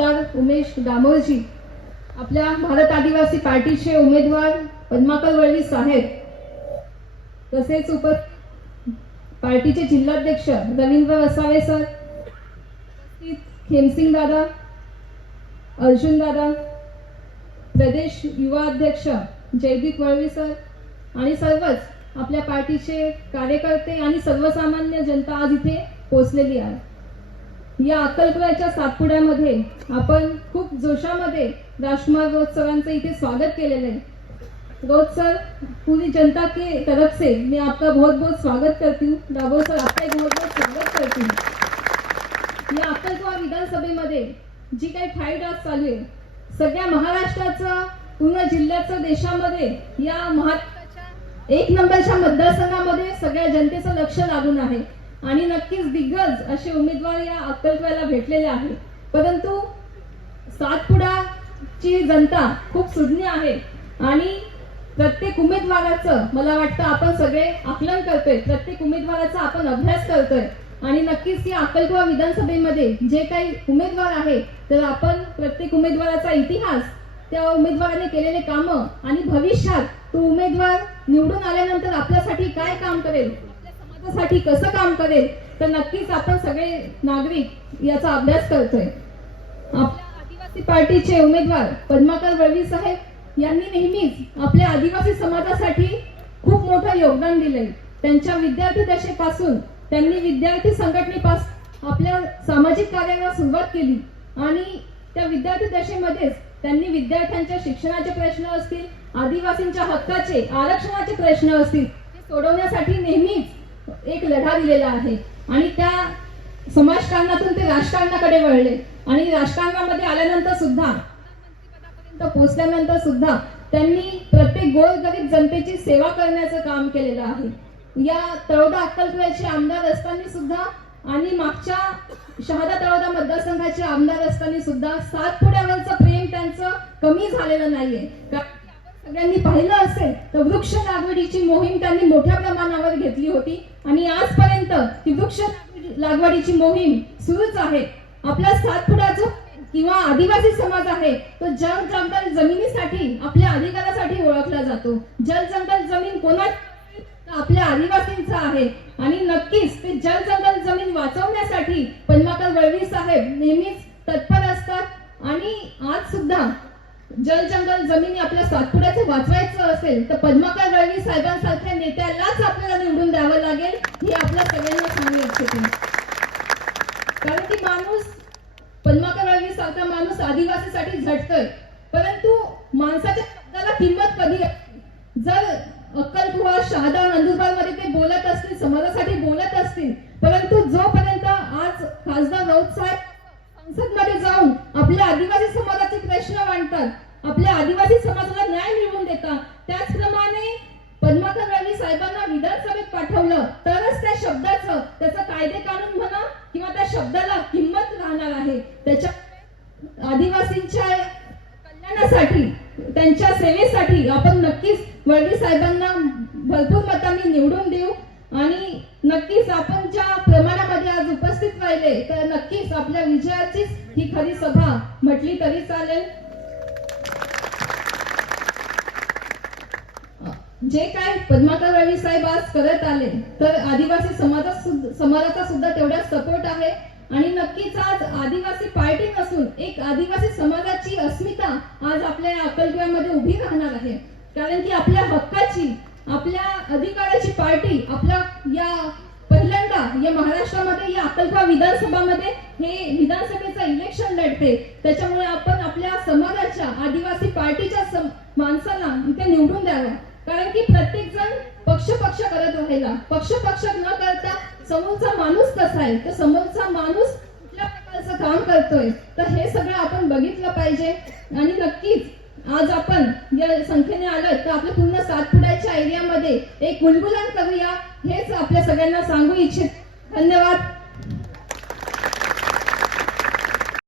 आमदार उमेश दामोरजी आपल्या भारत आदिवासी पार्टीचे उमेदवार पद्माकर वळवी साहेब तसेच उप पार्टीचे जिल्हाध्यक्ष रवींद्र वसावे सर खेमसिंग दादा अर्जुन दादा प्रदेश युवा अध्यक्ष जयदीप वळवी सर आणि सर्वच आपल्या पार्टीचे कार्यकर्ते आणि सर्वसामान्य जनता आज इथे पोचलेली आहे या अक्कलकुव्याच्या सातपुड्यामध्ये आपण खूप जोशामध्ये राजकुमार रोज इथे स्वागत केलेलं आहे. रोज सर पूरी जनता के तरफ से मैं आपका बहुत बहुत स्वागत करती हूँ. राघव सर आपका एक बहुत बहुत स्वागत करती हूँ. या अक्कलकुवा विधानसभेमध्ये जी काही फाईट आज चालू आहे सगळ्या महाराष्ट्राचं पूर्ण जिल्ह्याचं देशामध्ये या महा एक नंबरच्या मतदारसंघामध्ये सगळ्या जनतेचं लक्ष लागून आहे. आणि नक्कीच दिग्गज असे उमेदवार या अक्कलकुव्याला भेटलेले आहेत. परंतु सातपुडाची जनता खूप सुज्ञ आहे आणि प्रत्येक उमेदवाराचं मला वाटतं आपण सगळे आकलन करतोय. प्रत्येक उमेदवाराचा आपण अभ्यास करतोय. आणि नक्कीच या अक्कलकुवा विधानसभेमध्ये जे काही उमेदवार आहे तर आपण प्रत्येक उमेदवाराचा इतिहास त्या उमेदवाराने केलेले कामं आणि भविष्यात तो उमेदवार निवडून आल्यानंतर आपल्यासाठी काय काम करेल? समाजासाठी कसं काम करेल तर नक्कीच आपण सगळे नागरिक याचा अभ्यास करतोय. आपल्या आदिवासी पार्टीचे उमेदवार पद्माकर वळवी साहेब यांनी नेहमीच आपल्या आदिवासी समाजासाठी खूप मोठं योगदान दिलंय. त्यांच्या विद्यार्थी दशेपासून त्यांनी विद्यार्थी संघटनेपासून आपल्या सामाजिक कार्याला सुरुवात केली आणि त्या विद्यार्थी दशेमध्येच त्यांनी विद्यार्थ्यांच्या शिक्षणाचे प्रश्न असतील आदिवासींच्या हक्काचे आरक्षणाचे प्रश्न असतील ते सोडवण्यासाठी नेहमीच एक लढा दिलेला आहे. आणि त्या समाजकारणातून ते राजकारणाकडे वळले. आणि राजकारणामध्ये आल्यानंतर सुद्धा पोहोचल्यानंतर सुद्धा त्यांनी प्रत्येक गोरगरीब जनतेची सेवा करण्याचं काम केलेलं आहे. या तळोदा अक्कलकुव्याचे आमदार असताना सुद्धा आणि मागच्या शहादा तळोदा मतदारसंघाचे आमदार असताना सुद्धा सात पुढ्यावरचं प्रेम त्यांचं कमी झालेलं नाहीये. सगळ्यांनी पाहिलं असेल तर वृक्ष लागवडीची मोहीम त्यांनी मोठ्या प्रमाणावर घेतली होती. आणि आजपर्यंत ती वृक्ष लागवडीची मोहीम सुरूच आहे. आपला सात सातपुड्याचं किंवा आदिवासी समाज आहे तो जल जंगल जमिनीसाठी आपल्या अधिकारासाठी ओळखला जातो. जल जंगल जमीन कोणा आपल्या आदिवासींचा आहे. आणि नक्कीच ते जल जंगल जमीन वाचवण्यासाठी पन्माकर वळवी साहेब नेहमीच जल जंगल जमिनी आपल्या सातपुड्याचं वाचवायचं असेल तर पद्माकर वळवी साहेबांसारख्या नेत्यालाच आपल्याला निवडून द्यावं लागेल हे आपल्या सगळ्यांना सांगू इच्छिते कारण की माणूस पद्माकर वळवी सारखा माणूस आदिवासीसाठी झटतोय. परंतु माणसाच्या शब्दाला किंमत कधी जर अक्कलकुवा शहादा नंदुरबारमध्ये ते बोलत असतील समाजासाठी बोलत असतील परंतु जोपर्यंत आज खासदार राऊत साहेब संसदमध्ये जाऊन आपल्या आदिवासी समाजाचे प्रश्न मांडतात आपल्या आदिवासी समाजाला न्याय मिळवून देतात त्याचप्रमाणे पद्माकर रवी साहेबांना विधानसभेत पाठवलं तरच त्या शब्दाचं त्याचं कायदे काढून म्हणा किंवा त्या शब्दाला किंमत राहणार आहे. त्याच्या आदिवासींच्या कल्याणासाठी त्यांच्या सेवेसाठी आपण नक्कीच वळवी साहेबांना भरपूर मतांनी निवडून देऊ. आणि नक्कीच आपण ज्या प्रमाणामध्ये आज उपस्थित राहिले तर नक्कीच आपल्या विजयाचीच ही खरी सभा म्हटली तरी चालेल. जे काय पद्माकर रवी साहेब आज करत आले तर आदिवासी समाजा समाजाचा सुद्धा तेवढा सपोर्ट आहे. आणि नक्कीच आज आदिवासी पार्टी नसून एक आदिवासी समाजाची अस्मिता आज आपल्या या उभी राहणार आहे. कारण की आपल्या हक्काची आपल्या अधिकाराची पार्टी आपल्या या पहिल्यांदा या महाराष्ट्रामध्ये या अक्कलकुवा विधानसभामध्ये हे विधानसभेचं इलेक्शन लढते. त्याच्यामुळे आपण आपल्या समाजाच्या आदिवासी पार्टीच्या माणसाला इथे निवडून द्यावं. कारण की प्रत्येक जण पक्ष पक्ष करत राहिला. पक्ष पक्ष न करता समोरचा माणूस कसा आहे? तर समोरचा माणूस कुठल्या प्रकारचं काम करतोय? तर हे सगळं आपण बघितलं पाहिजे. आणि नक्कीच आज आपण या संख्येने आलं तर आपल्या पूर्ण सातपुड्याच्या एरियामध्ये एक गुलगुलन करूया. हेच आपल्या सगळ्यांना सांगू इच्छित. धन्यवाद.